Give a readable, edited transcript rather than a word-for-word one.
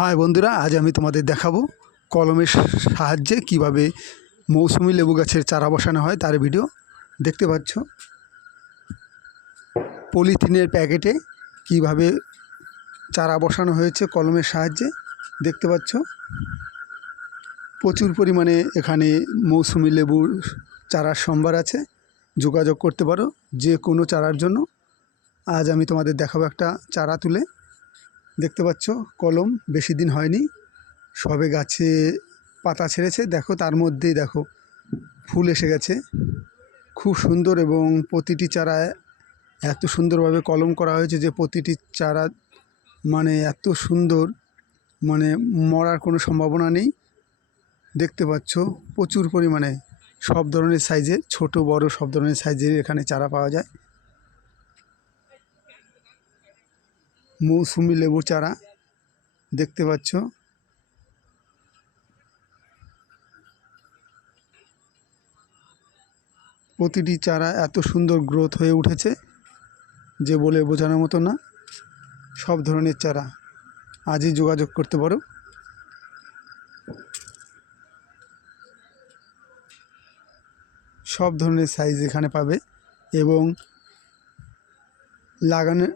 High বন্ধুরা, আজ আমি তোমাদের দেখাবো কলমের সাহায্যে কিভাবে মৌসুমী লেবু গাছের চারা বসানো হয় তার ভিডিও। দেখতে পাচ্ছ পলিথিনের প্যাকেটে কিভাবে চারা বসানো হয়েছে কলমের সাহায্যে। দেখতে পাচ্ছ প্রচুর পরিমাণে এখানে মৌসুমী লেবুর চারার সম্ভার আছে। যোগাযোগ করতে পারো যে কোনো চারার জন্য। আজ আমি তোমাদের দেখাবো একটা চারা তুলে। দেখতে পাচ্ছ কলম বেশি দিন হয়নি, সবে গাছে পাতা ছেড়েছে। দেখো তার মধ্যেই দেখো ফুল এসে গেছে, খুব সুন্দর। এবং প্রতিটি চারায় এত সুন্দরভাবে কলম করা হয়েছে যে প্রতিটি চারা মানে এত সুন্দর, মানে মরার কোনো সম্ভাবনা নেই। দেখতে পাচ্ছ প্রচুর পরিমাণে সব ধরনের সাইজের, ছোট বড় সব ধরনের সাইজের এখানে চারা পাওয়া যায়। মৌসুমী লেবু চারা দেখতে পাচ্ছ। প্রতিটি চারা এত সুন্দর গ্রোথ হয়ে উঠেছে যে বলে বোঝানোর মতো না। সব ধরনের চারা আজই যোগাযোগ করতে পারো। সব ধরনের সাইজ এখানে পাবে এবং লাগানোর